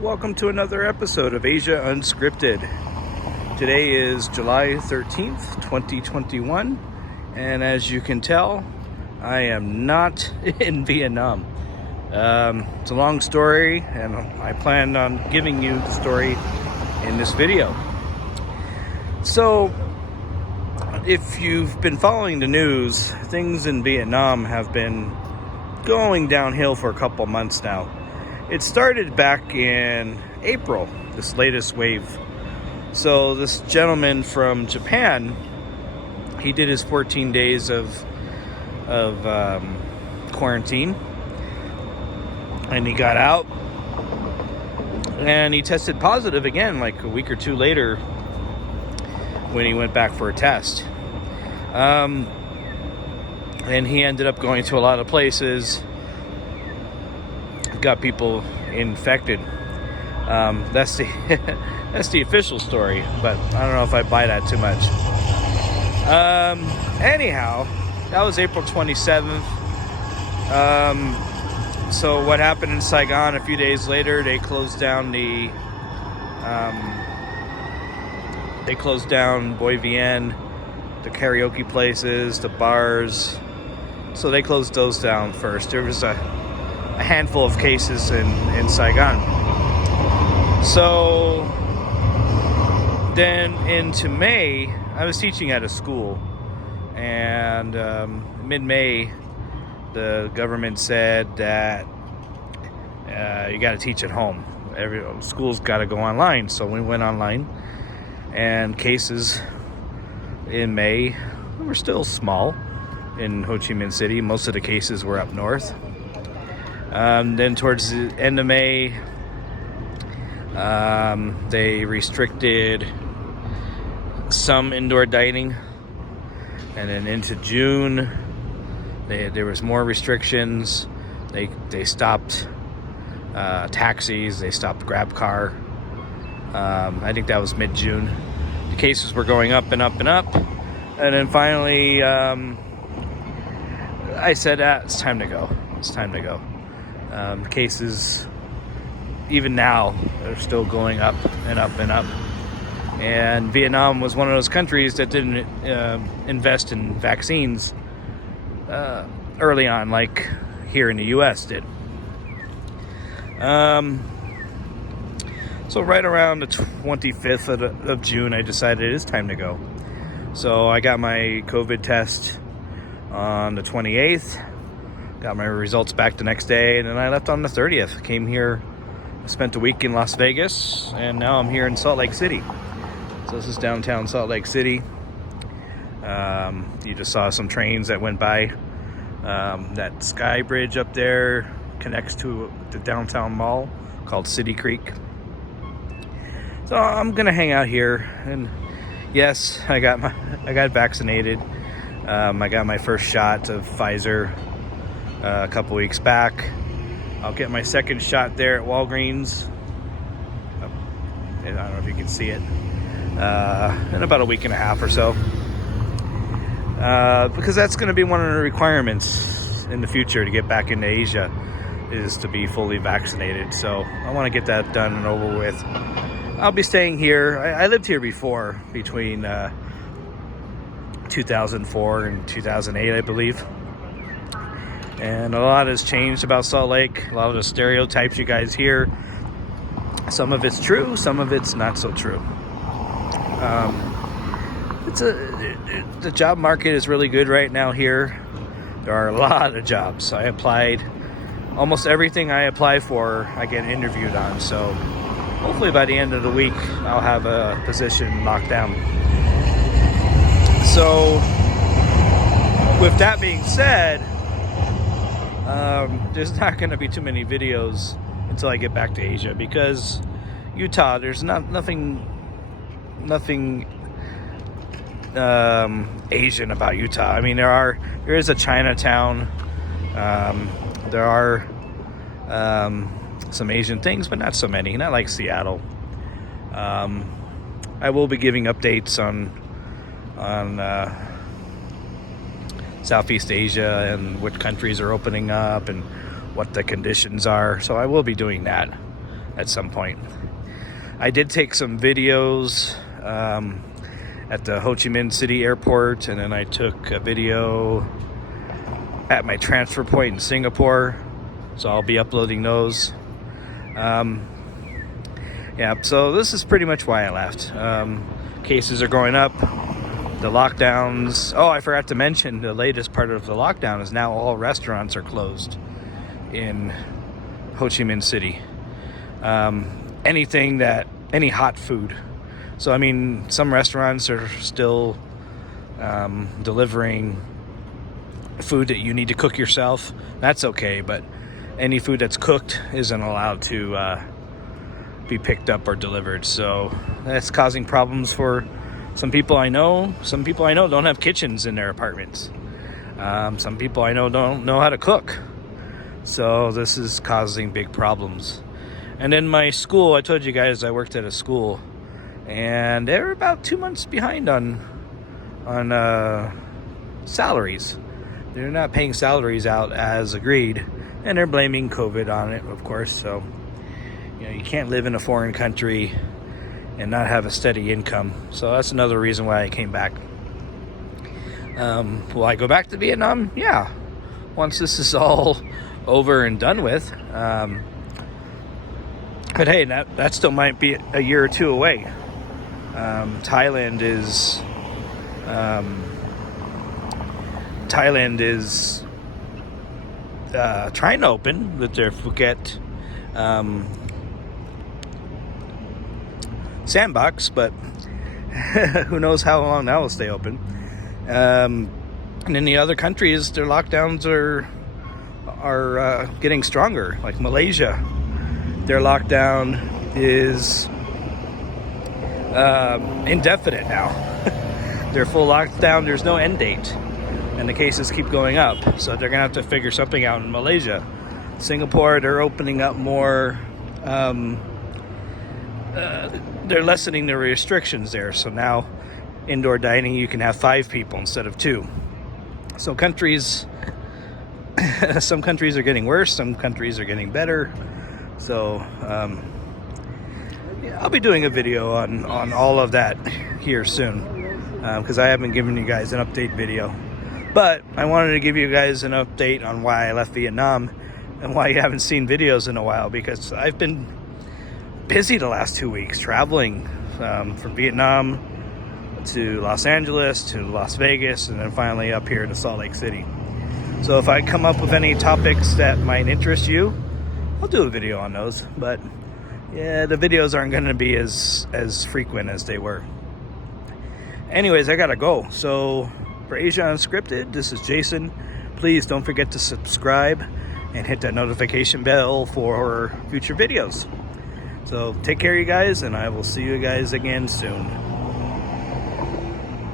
Welcome to another episode of Asia Unscripted. Today is July 13th, 2021, and as you can tell, I am not in Vietnam. It's a long story, and I plan on giving you the story in this video. So, if you've been following the news, things in Vietnam have been going downhill for a couple months now. It started back in April, this latest wave. So this gentleman from Japan, he did his 14 days of quarantine, and he got out, and he tested positive again like a week or two later when he went back for a test. And he ended up going to a lot of places, got people infected. That's the that's the official story, but I don't know if I buy that too much. Anyhow, that was April 27th. So what happened in Saigon a few days later, they closed down Boy Vien, the karaoke places, the bars. So they closed those down first. There was a handful of cases in Saigon. So then into May, I was teaching at a school, and mid-May, the government said that you got to teach at home. Every school's got to go online. So we went online, and cases in May were still small in Ho Chi Minh City. Most of the cases were up north. Then towards the end of May, they restricted some indoor dining, and then into June, there was more restrictions. They stopped taxis, they stopped Grab Car. I think that was mid-June. The cases were going up and up and up, and then finally, I said, it's time to go. It's time to go. Cases, even now, are still going up and up and up. And Vietnam was one of those countries that didn't invest in vaccines early on, like here in the U.S. did. So right around the 25th of June, I decided it is time to go. So I got my COVID test on the 28th. Got my results back the next day, and then I left on the 30th. Came here, spent a week in Las Vegas, and now I'm here in Salt Lake City. So this is downtown Salt Lake City. You just saw some trains that went by. That sky bridge up there connects to the downtown mall called City Creek. So I'm gonna hang out here, and yes, I got vaccinated. I got my first shot of Pfizer a couple weeks back. I'll get my second shot there at Walgreens. I don't know if you can see it. In about a week and a half or so. Because that's going to be one of the requirements in the future to get back into Asia, is to be fully vaccinated. So I want to get that done and over with. I'll be staying here. I lived here before, between 2004 and 2008, I believe. And a lot has changed about Salt Lake. A lot of the stereotypes you guys hear, some of it's true, some of it's not so true. The job market is really good right now here. There are a lot of jobs. I applied. Almost everything I apply for, I get interviewed on. So hopefully by the end of the week, I'll have a position locked down. So with that being said, there's not going to be too many videos until I get back to Asia, because Utah, there's nothing Asian about Utah. I mean, there is a Chinatown. There are some Asian things, but not so many. Not like Seattle. I will be giving updates on Southeast Asia and what countries are opening up and what the conditions are. So I will be doing that at some point. I did take some videos at the Ho Chi Minh City airport, and then I took a video at my transfer point in Singapore, so I'll be uploading those. Yeah, so this is pretty much why I left. Cases are going up, the lockdowns. Oh, I forgot to mention the latest part of the lockdown is now all restaurants are closed in Ho Chi Minh City. Any hot food. So I mean, some restaurants are still delivering food that you need to cook yourself. That's okay, but any food that's cooked isn't allowed to be picked up or delivered. So that's causing problems for some people I know. Some people I know don't have kitchens in their apartments. Some people I know don't know how to cook. So this is causing big problems. And then my school, I told you guys I worked at a school, and they're about 2 months behind on salaries. They're not paying salaries out as agreed, and they're blaming COVID on it, of course. So, you know, you can't live in a foreign country and not have a steady income. So that's another reason why I came back. Will I go back to Vietnam? Yeah, once this is all over and done with. But hey, that still might be a year or two away. Thailand is trying to open with their Phuket sandbox, but who knows how long that will stay open. And in the other countries, their lockdowns are getting stronger. Like Malaysia, their lockdown is indefinite now. Their full lockdown, there's no end date, and the cases keep going up. So they're gonna have to figure something out in Malaysia. Singapore, they're opening up more. They're lessening the restrictions there. So now indoor dining, you can have 5 people instead of 2. So countries, some countries are getting worse, some countries are getting better. So yeah, I'll be doing a video on all of that here soon, because I haven't given you guys an update video. But I wanted to give you guys an update on why I left Vietnam and why you haven't seen videos in a while, because I've been busy the last 2 weeks traveling from Vietnam to Los Angeles to Las Vegas, and then finally up here to Salt Lake City. So if I come up with any topics that might interest you, I'll do a video on those. But yeah, the videos aren't going to be as frequent as they were. Anyways, I gotta go. So for Asia Unscripted, this is Jason. Please don't forget to subscribe and hit that notification bell for future videos. So take care, you guys, and I will see you guys again soon.